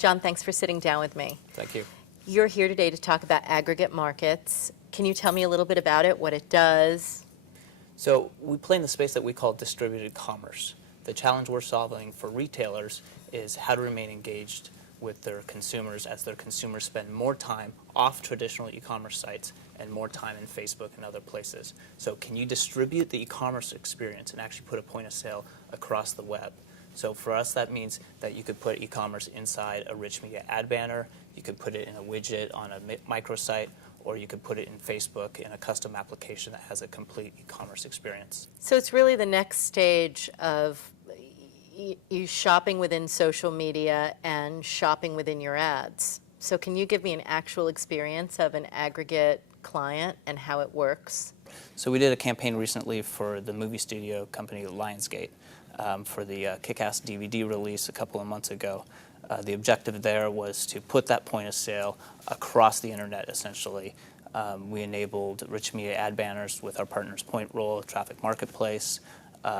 John, thanks for sitting down with me. Thank you. You're here today to talk about aggregate markets. Can you tell me a little bit about it, what it does? So we play in the space that we call distributed commerce. The challenge we're solving for retailers is how to remain engaged with their consumers as their consumers spend more time off traditional e-commerce sites and more time in Facebook and other places. So can you distribute the e-commerce experience and actually put a point of sale across the web? So for us, that means that you could put e-commerce inside a rich media ad banner, you could put it in a widget on a microsite, or you could put it in Facebook in a custom application that has a complete e-commerce experience. So it's really the next stage of you shopping within social media and shopping within your ads. So can you give me an actual experience of an aggregate client and how it works? So we did a campaign recently for the movie studio company Lionsgate for the Kick-Ass DVD release a couple of months ago. The objective there was to put that point of sale across the internet, essentially. We enabled rich media ad banners with our partners PointRoll, Traffic Marketplace,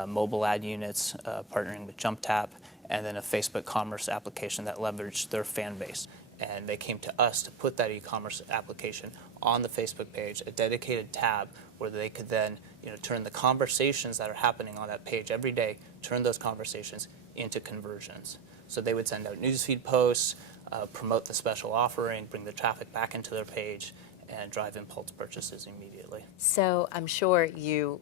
mobile ad units, partnering with JumpTap, and then a Facebook commerce application that leveraged their fan base. And they came to us to put that e-commerce application on the Facebook page, a dedicated tab where they could then turn the conversations that are happening on that page every day, turn those conversations into conversions. So they would send out newsfeed posts, promote the special offering, bring the traffic back into their page, and drive impulse purchases immediately. So I'm sure you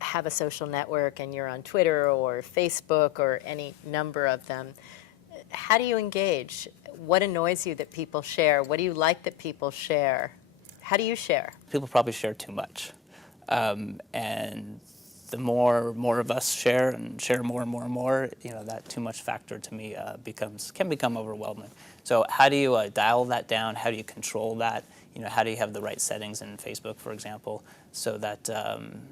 have a social network and you're on Twitter or Facebook or any number of them. How do you engage? What annoys you that people share? What do you like that people share? How do you share? People probably share too much. And the more of us share and share more and more and more, that too much factor to me can become overwhelming. So how do you dial that down? How do you control that? How do you have the right settings in Facebook, for example, so that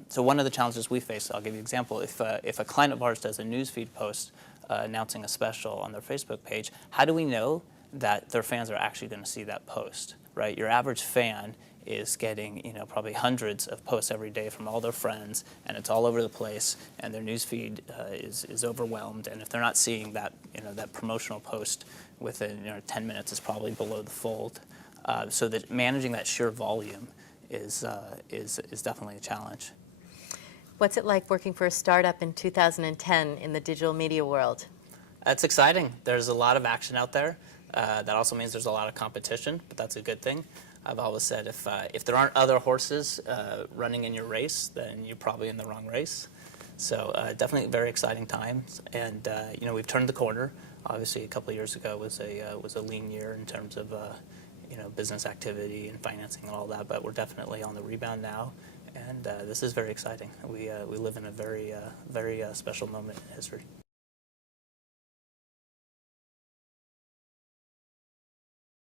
so one of the challenges we face, I'll give you an example. If a client of ours does a newsfeed post announcing a special on their Facebook page, how do we know that their fans are actually going to see that post? Right? Your average fan is getting probably hundreds of posts every day from all their friends, and it's all over the place, and their newsfeed is overwhelmed. And if they're not seeing that that promotional post within 10 minutes, is probably below the fold. So that managing that sheer volume is definitely a challenge. What's it like working for a startup in 2010 in the digital media world? That's exciting. There's a lot of action out there. That also means there's a lot of competition, but that's a good thing. I've always said if there aren't other horses running in your race, then you're probably in the wrong race. So definitely very exciting times, and we've turned the corner. Obviously, a couple of years ago was a lean year in terms of business activity and financing and all that, but we're definitely on the rebound now, and this is very exciting. We live in a very special moment in history.